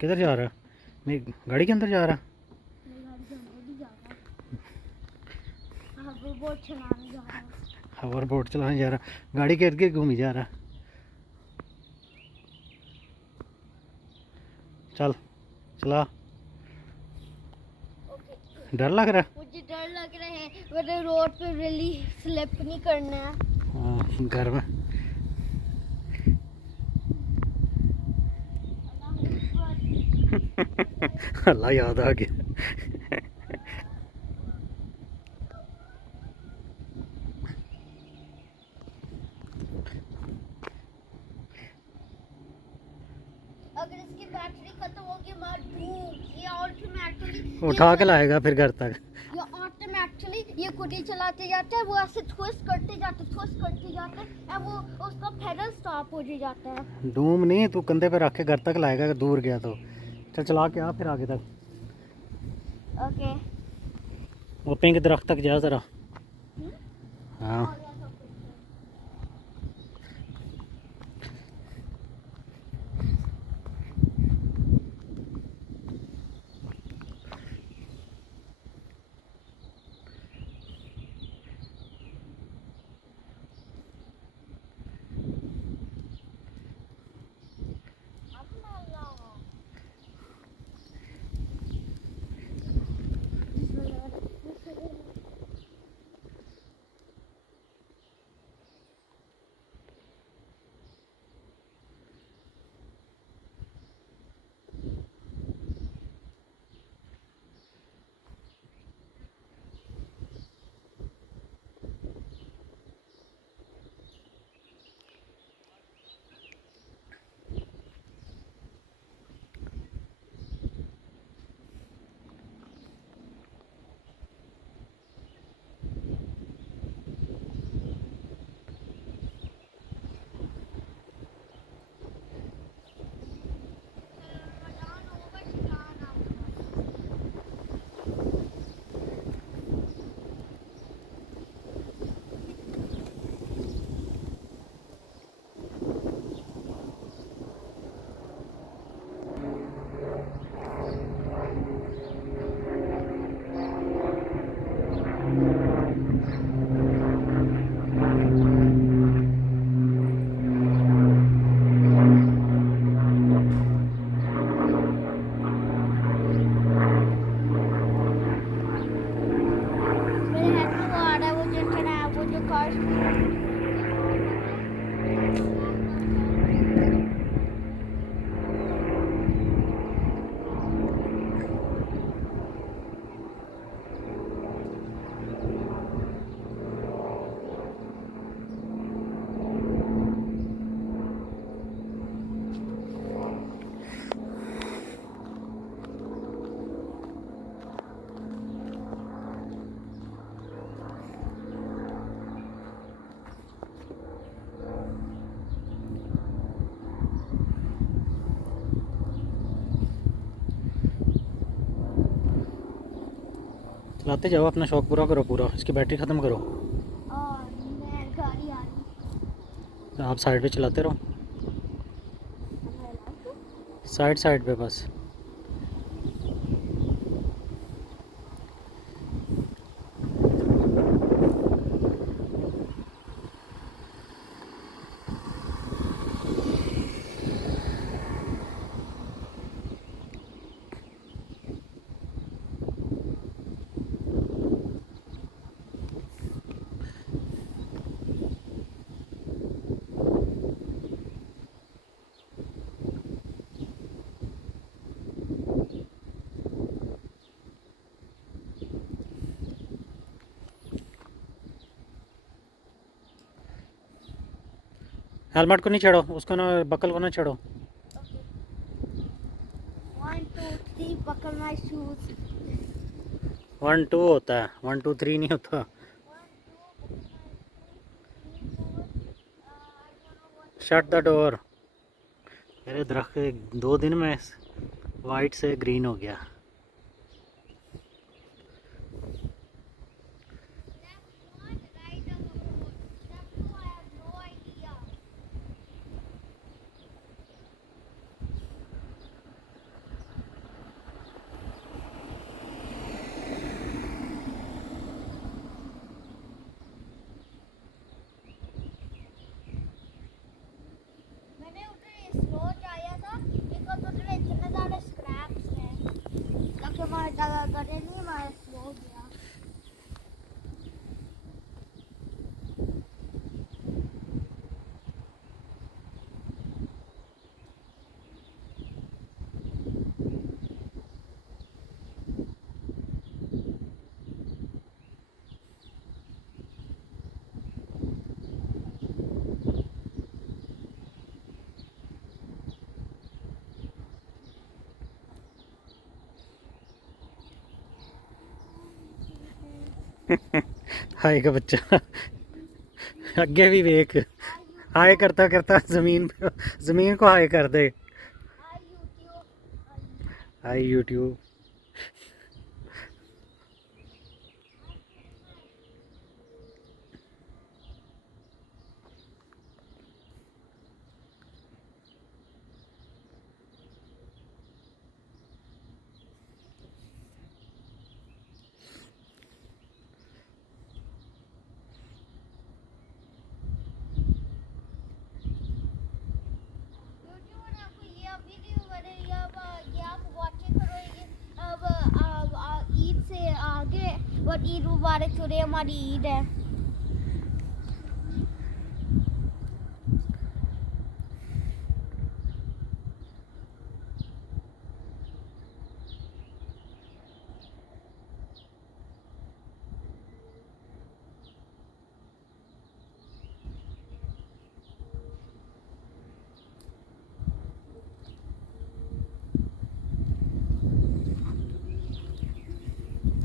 किधर जा रहा है? मेरी गाड़ी के अंदर जा रहा है? हवर बोट चलाने जा रहा, गाड़ी के इर्द गिर्द घूमी जा रहा। चल चला। डर लग रहा है? मुझे डर लग रहा है, मुझे रोड पे रियली स्लिप नहीं करना है। हाँ, घर में अल्लाह याद आ गया। अगर इसकी बैटरी खत्म होगी मैं डूब, ये ऑटोमेटिकली उठा के लाएगा फिर घर तक। ये ऑटोमेटिकली ये खुद ही चलाते जाता है, वो ऐसे ट्विस्ट करते जाते हैं, वो उसका पेडल स्टॉप हो जाता है। डूम नहीं, तू कंधे पे रख के घर तक लाएगा अगर दूर गया तो। चल चला के आ फिर आगे तक। ओके। वो पिंक दरख्त तक जा जरा। हाँ मेरे हेड में वो आ रहा है, वो जो चढ़ा है, वो जो कार चलाते जाओ, अपना शौक पूरा करो पूरा। इसकी बैटरी ख़त्म करो। और मैं गाड़ी आ रही। आप साइड पे चलाते रहो, साइड साइड पे बस। हेलमेट को नहीं छेड़ो, उसको ना, बकल को ना छेड़ो। 1 2 3 buckle my shoes। 1 2 होता है, 1 2 3 नहीं होता। 1 2 buckle my shoes, 3 4 I don't know what। Shut the door. मेरे दरख्त 2 दिन में वाइट से ग्रीन हो गया। Left 1 right of a 4, left 2 I have no idea। करे नहीं मैं स्लो हो गया हाय का बच्चा अगे भी देख हाय करता करता जमीन को हाय कर दे आई यूट्यूब हाय यूट्यूब यूट्यूब ने आपको ये वीडियो बने ये आप वॉचिंग करो ये अब ईद से आगे और ईद मुबारक चुरे हमारी ईद है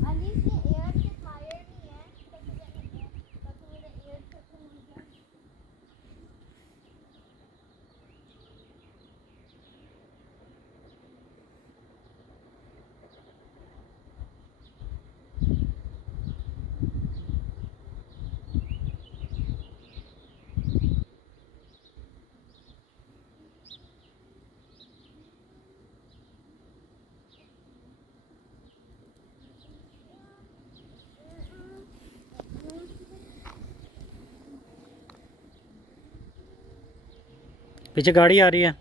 अली से एयर से फायर नहीं है ताकि मेरा एयर खत्म हो जाए पीछे गाड़ी आ रही है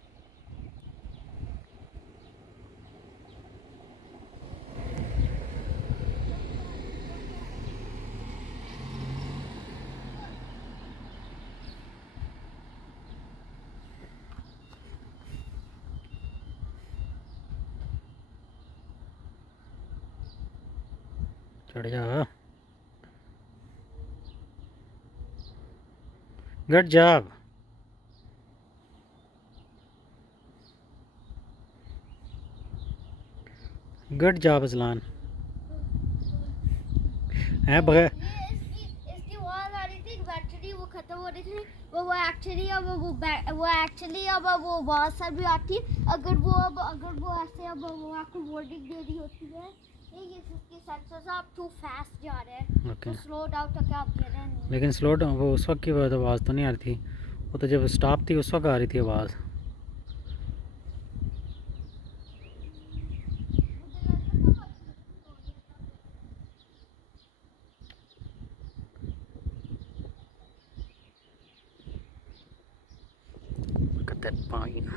चढ़ जा good job good job Azlan है बगैर ये इसकी आवाज आ रही थी बैटरी वो खत्म हो रही थी वो एक्चुअली अब वो एक्चुअली अब वो आवाज सर भी आती अगर वो ऐसे अब वो आपको वार्निंग दे रही होती है ये इसके सेंसर्स आप टू फास्ट जा रहे हैं ओके तो स्लो डाउन तक आप दे रहे हैं लेकिन स्लो डाउन वो उस वक्त की आवाज़ तो नहीं आ रही थी वो तो जब स्टॉप थी उस वक्त आ रही थी आवाज़ Look at that pine.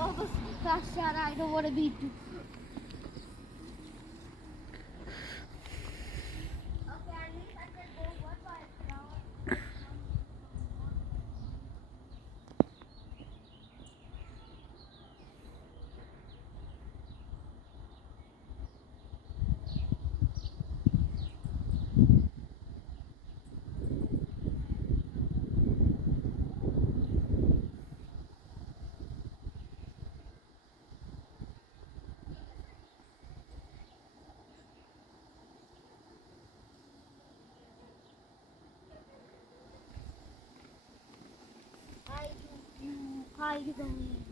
Oh, but fast shot, I don't want to be too. Okay, at least I can go one by now. Hi, you going?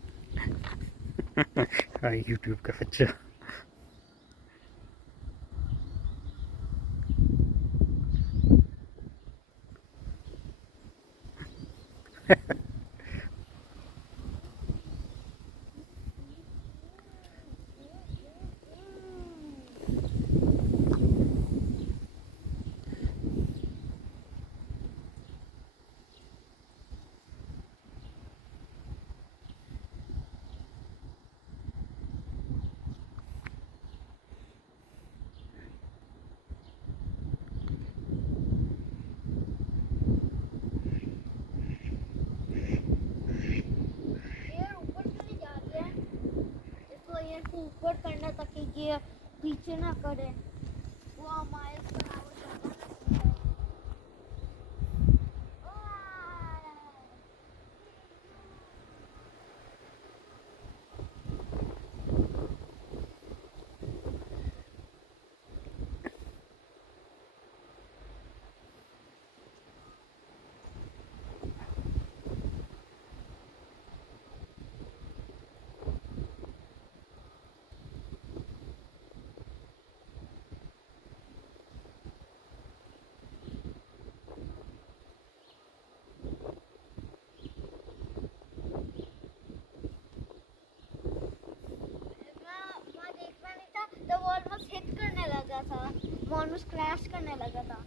Hi YouTube का बच्चा बैकवर्ड करना ताकि ये पीछे ना करे। वो माइल्स पर आवर चलता है। मैं देखना नहीं था तो वो ऑलमोस्ट हिट करने लगा था, वो ऑलमोस्ट क्रैश करने लगा था।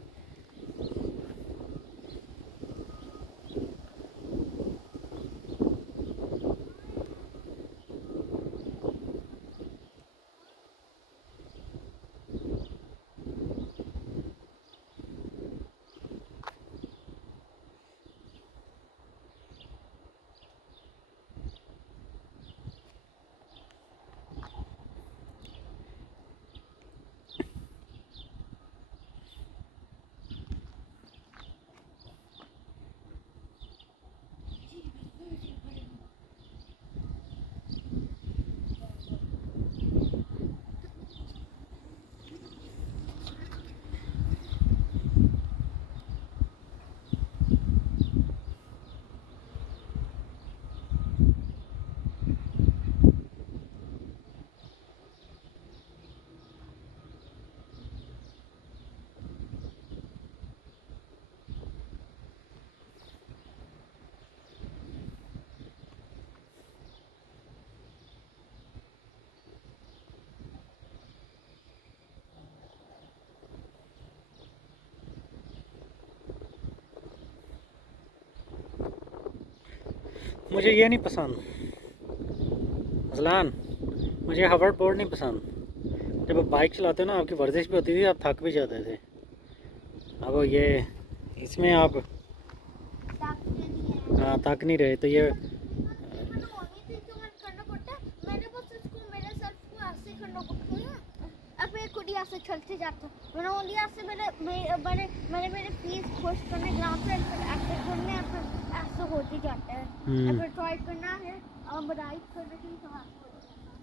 मुझे ये नहीं पसंद अजलान, मुझे हवर्ड बोर्ड नहीं पसंद। जब आप बाइक चलाते हो ना, आपकी वर्जिश भी होती थी, आप थक भी जाते थे। अब ये इसमें आप थक नहीं रहे, तो ये चलते जाते मैंने ओनली ऐसे मैंने मेरे फीस खुश करने ग्राउंड पे ऐसे करने ऐसे होते जाते हैं। अगर ट्राई करना है राइड करने के लिए तो ऐसे होते जाता है।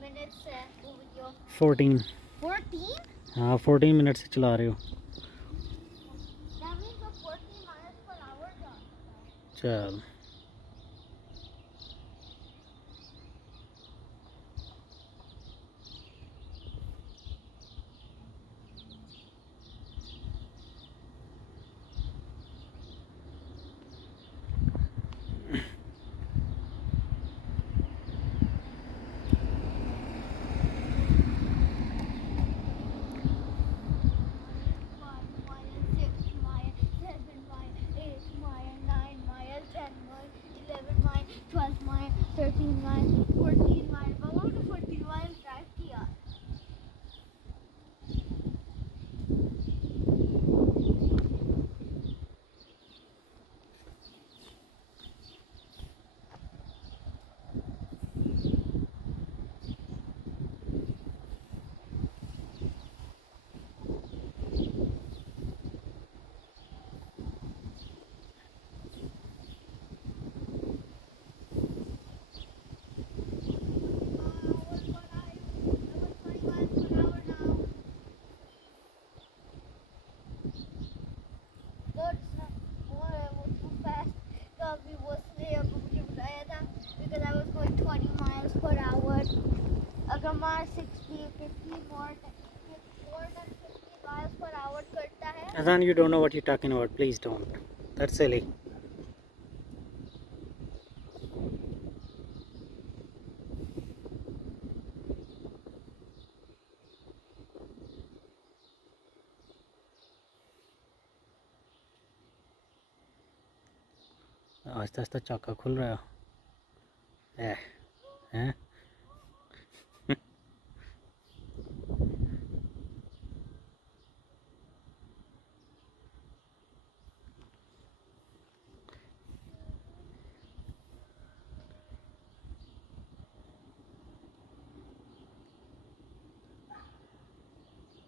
मिनट्स है वो वीडियो 14। 14 हाँ 14 मिनट से चला रहे हो। that means 40 miles per hour जा सकता है। चल अगर मैं 60 50 more than 50 miles per hour करता है। Azan, you don't know what you're talking about. Please don't. That's silly. Aahista आहिस्ता चाका खुल रहा है हैं।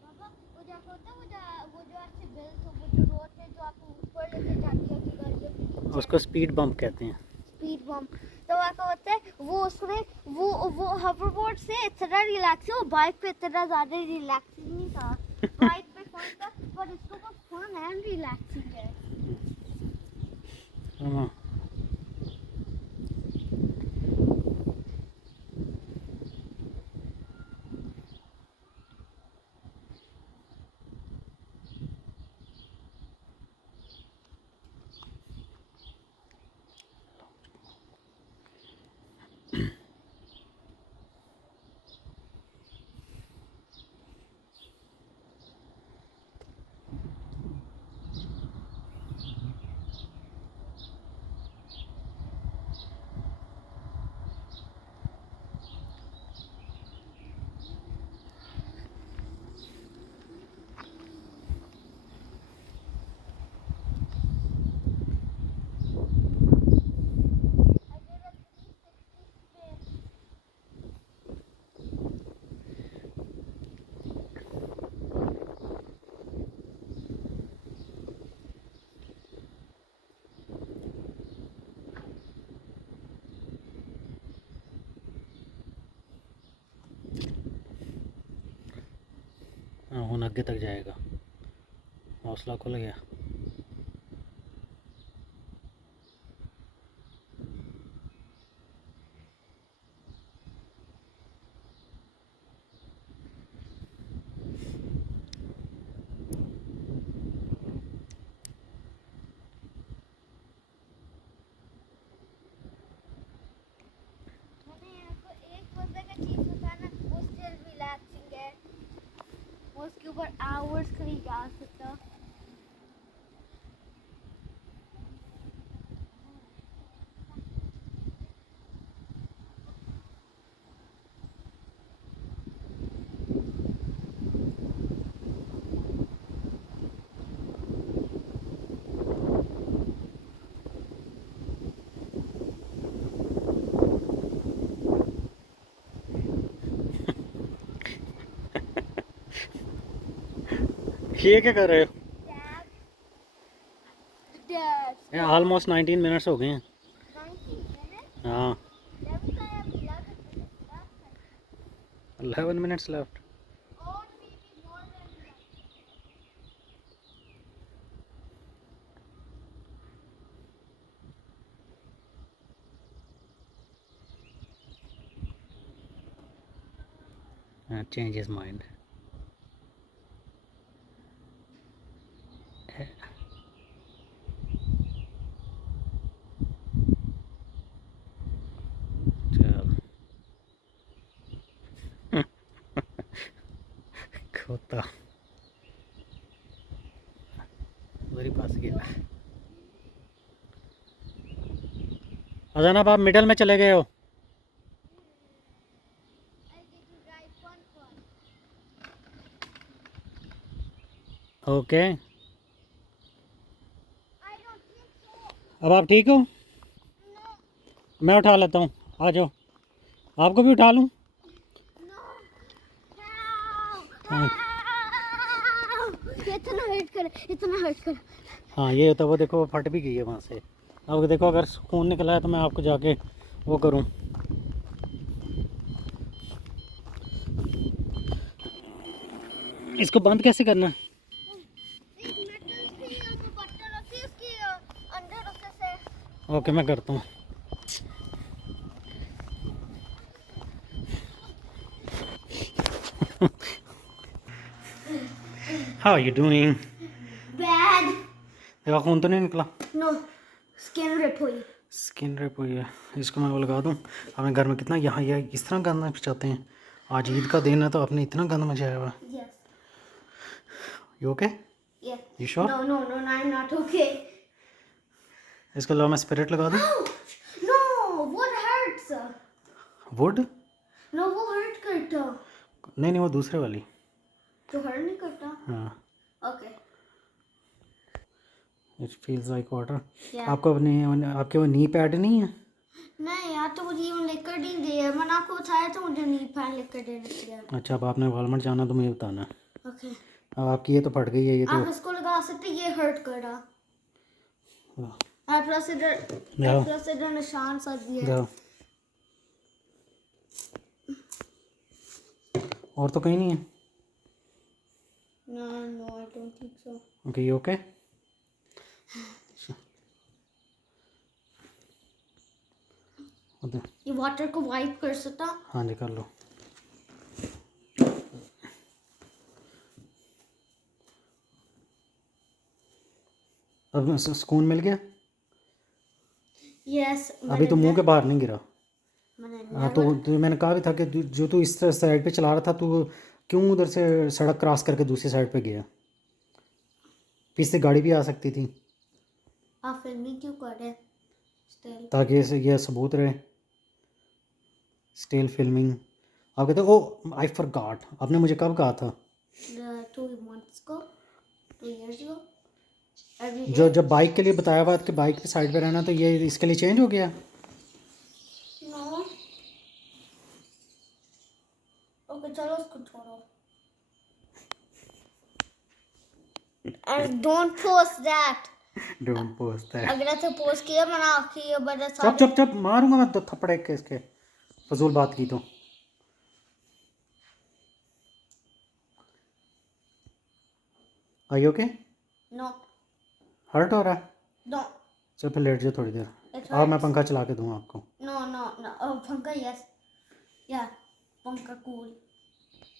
पापा वो क्या होता है, वो जो ऐसे बिल्स वो जो रोड पे जो आपको ऊपर लेके जाती है कि घर के पीछे उसको स्पीड बम्प कहते हैं। Speed bump. तो वहाँ का होता है वो उसमें वो हॉवरबोर्ड से इतना रिलैक्स है, वो बाइक पे इतना ज़्यादा रिलैक्सिंग नहीं था। बाइक पे फन था पर इसको बहुत फन एंड रिलैक्सिंग है। हाँ। हाँ हुन अगे तक जाएगा, हौसला खुल गया। मैंने आपको एक मजे का चीज बताना, वो स्टिल रिलैक्सिंग है, वो उसके ऊपर आवर्स कहीं जा सकता। ये क्या कर रहे हो? Dad, ऑलमोस्ट 19 मिनट्स हो गए हैं। 90 minutes? हाँ 11 का है, 11 minutes left है। 11 minutes left. Or maybe more than that. Change his mind. चल खोता उधर ही फंस गया। अजानब आप मिडल में चले गए हो। I get to drive one one. Okay I don't think so. अब आप ठीक हो? No. मैं उठा लेता हूँ, आ जाओ। आपको भी उठा लूँ? No. Help! हाँ Help! इतना हर्ट कर। हाँ ये होता है, वो देखो वो फट भी गई है वहाँ से। अब देखो अगर खून निकला है तो मैं आपको जाके वो करूँ। इसको बंद कैसे करना? एक मेटल की जो बटन होती है उसकी अंदर उससे से। ओके मैं करता हूँ। How you doing? Bad. देखो खून तो नहीं निकला? No. Skin rip हुई। स्किन रिप हुई है। इसको मैं वो लगा दूँ। हमें घर में कितना यहाँ ये इस तरह गंद मचाते हैं। आज ईद का दिन है तो आपने इतना गंद मचाया हुआ। Yes. You okay? Yeah. You sure? No, I'm not okay. इसके अलावा मैं स्पिरिट लगा दूँ? No, wood hurts. Would? No, वो hurt करता. नहीं नहीं, वो दूसरे वाली। तो hurt नहीं करता. हाँ। Okay. It feels like water. Yeah. आपको अपने आपके वो नी पैड नहीं है? नहीं यार, तो मुझे वो लेकर नहीं दिया. मैंने आपको बताया तो मुझे नी पैड लेकर देना चाहिए. अच्छा, अब आपने वॉलमार्ट जाना तो मुझे बताना। Okay. अब आपकी ये तो फट गई है, ये तो। आप इसको लगा सकते, ये हर्ट कर रहा. आप प्लस इधर निशान सा दिया. जाओ। और तो कहीं नहीं है? No, I don't think so. Okay, ये ओके? ये वाटर को वाइप कर सकता. हाँ जी, कर लो। अब सुकून मिल गया? Yes. अभी तो मुंह के बाहर नहीं गिरा। मैंने हाँ, तो मैंने कहा भी था कि जो तू इस तरह साइड पे चला रहा था, तू क्यों उधर से सड़क क्रॉस करके दूसरी साइड पे गया? पीछे गाड़ी भी आ सकती थी। आप फिल्मिंग क्यों कर रहे हैं? Still. ताकि ये सबूत रहे। Still filming. आप कहते हो, ओ आई फॉरगॉट, आपने मुझे कब कहा था? 2 months ago, 2 years ago. Every जो जब बाइक के लिए बताया बात कि बाइक पे साइड पे रहना, तो ये इसके लिए चेंज हो गया? No. Okay, चलो उसको छोड़ो. And don't post that. Don't post that. अगर ऐसे पोस्ट किया मैंने आखिरी बड़ा चुप चुप चुप, मारूंगा मैं तो थप्पड़ के इसके, फजूल बात की तो। आई ओके? No, हर्ट हो रहा है? no. चल फिर लेट जाओ थोड़ी देर। It और मैं hurts. पंखा चला के दूंगा आपको। No. Oh, पंखा, yes. Yeah, पंखा cool.